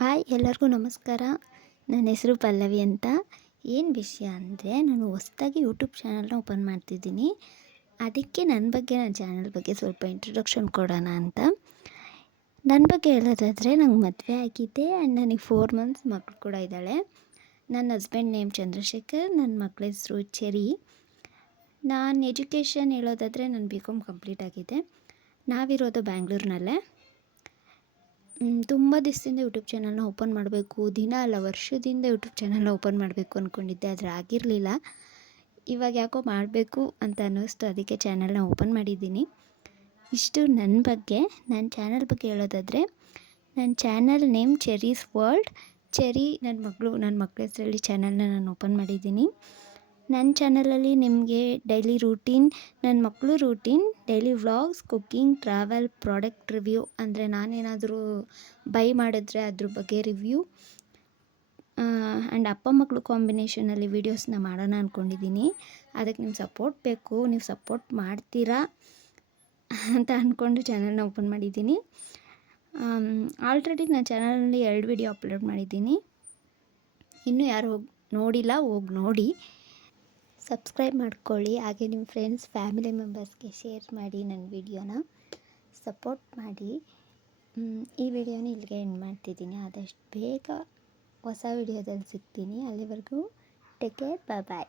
Hi ಎಲ್ಲರಿಗೂ ನಮಸ್ಕಾರ. ನನ್ನ ಹೆಸರು ಪಲ್ಲವಿ ಅಂತ. ಏನು ವಿಷಯ ಅಂದರೆ, ನಾನು ಹೊಸ್ದಾಗಿ ಯೂಟ್ಯೂಬ್ ಚಾನಲ್ನ ಓಪನ್ ಮಾಡ್ತಿದ್ದೀನಿ. ಅದಕ್ಕೆ ನನ್ನ ಚಾನಲ್ ಬಗ್ಗೆ ಸ್ವಲ್ಪ ಇಂಟ್ರೊಡಕ್ಷನ್ ಕೊಡೋಣ ಅಂತ. ನನ್ನ ಬಗ್ಗೆ ಹೇಳೋದಾದರೆ, ನಂಗೆ ಮದುವೆ ಆಗಿದೆ ಆ್ಯಂಡ್ ನನಗೆ 4 ಮಂತ್ಸ್ ಮಗಳು ಕೂಡ ಇದ್ದಾಳೆ. ನನ್ನ ಹಸ್ಬೆಂಡ್ ನೇಮ್ ಚಂದ್ರಶೇಖರ್, ನನ್ನ ಮಕ್ಕಳ ಹೆಸರು ಚೆರಿ. ನಾನು ಎಜುಕೇಷನ್ ಹೇಳೋದಾದರೆ ನಾನು BCom ಕಂಪ್ಲೀಟ್ ಆಗಿದೆ. ನಾವಿರೋದು ಬ್ಯಾಂಗ್ಳೂರಿನಲ್ಲೇ. ತುಂಬ ದಿವಸದಿಂದ ಯೂಟ್ಯೂಬ್ ಚಾನಲ್ನ ಓಪನ್ ಮಾಡಬೇಕು, ದಿನ ಅಲ್ಲ ವರ್ಷದಿಂದ ಯೂಟ್ಯೂಬ್ ಚಾನಲ್ನ ಓಪನ್ ಮಾಡಬೇಕು ಅಂದ್ಕೊಂಡಿದ್ದೆ, ಆದರೆ ಆಗಿರಲಿಲ್ಲ. ಇವಾಗ ಯಾಕೋ ಮಾಡಬೇಕು ಅಂತ ಅನ್ನಿಸ್ತು, ಅದಕ್ಕೆ ಚಾನಲ್ನ ಓಪನ್ ಮಾಡಿದ್ದೀನಿ. ಇಷ್ಟು ನನ್ನ ಬಗ್ಗೆ. ನನ್ನ ಚಾನಲ್ ಬಗ್ಗೆ ಹೇಳೋದಾದರೆ, ನನ್ನ channel name Cherries world. Cherry ನನ್ನ ಮಕ್ಕಳ ಹೆಸರಲ್ಲಿ ಚಾನಲ್ನ ನಾನು ಓಪನ್ ಮಾಡಿದ್ದೀನಿ. ನನ್ನ ಚಾನಲಲ್ಲಿ ನಿಮಗೆ ಡೈಲಿ ರೂಟೀನ್, ನನ್ನ ಮಕ್ಕಳು routine, daily vlogs, cooking, travel, product review, ಅಂದರೆ ನಾನೇನಾದರೂ ಬೈ ಮಾಡಿದ್ರೆ ಅದ್ರ ಬಗ್ಗೆ ರಿವ್ಯೂ, ಆ್ಯಂಡ್ ಅಪ್ಪ ಮಕ್ಕಳು ಕಾಂಬಿನೇಷನಲ್ಲಿ ವೀಡಿಯೋಸ್ನ ಮಾಡೋಣ ಅಂದ್ಕೊಂಡಿದ್ದೀನಿ. ಅದಕ್ಕೆ ನಿಮ್ಮ ಸಪೋರ್ಟ್ ಬೇಕು. ನೀವು ಸಪೋರ್ಟ್ ಮಾಡ್ತೀರಾ ಅಂತ ಅಂದ್ಕೊಂಡು ಚಾನಲ್ನ ಓಪನ್ ಮಾಡಿದ್ದೀನಿ. ಆಲ್ರೆಡಿ ನನ್ನ ಚಾನಲಲ್ಲಿ 2 ವಿಡಿಯೋ ಅಪ್ಲೋಡ್ ಮಾಡಿದ್ದೀನಿ. ಇನ್ನೂ ಯಾರು ನೋಡಿಲ್ಲ, ಹೋಗಿ ನೋಡಿ, ಸಬ್ಸ್ಕ್ರೈಬ್ ಮಾಡ್ಕೊಳ್ಳಿ. ಹಾಗೆ ನಿಮ್ಮ ಫ್ರೆಂಡ್ಸ್, ಫ್ಯಾಮಿಲಿ ಮೆಂಬರ್ಸ್ಗೆ ಶೇರ್ ಮಾಡಿ. ನನ್ನ ವಿಡಿಯೋನ ಸಪೋರ್ಟ್ ಮಾಡಿ. ಈ ವಿಡಿಯೋನ ಇಲ್ಲಿಗೆ ಎಂಡ್ ಮಾಡ್ತಿದ್ದೀನಿ. ಆದಷ್ಟು ಬೇಗ ಹೊಸ ವಿಡಿಯೋದಲ್ಲಿ ಸಿಗ್ತೀನಿ. ಅಲ್ಲಿವರೆಗೂ ಟೇಕ್ ಕೇರ್, ಬಾಯ್.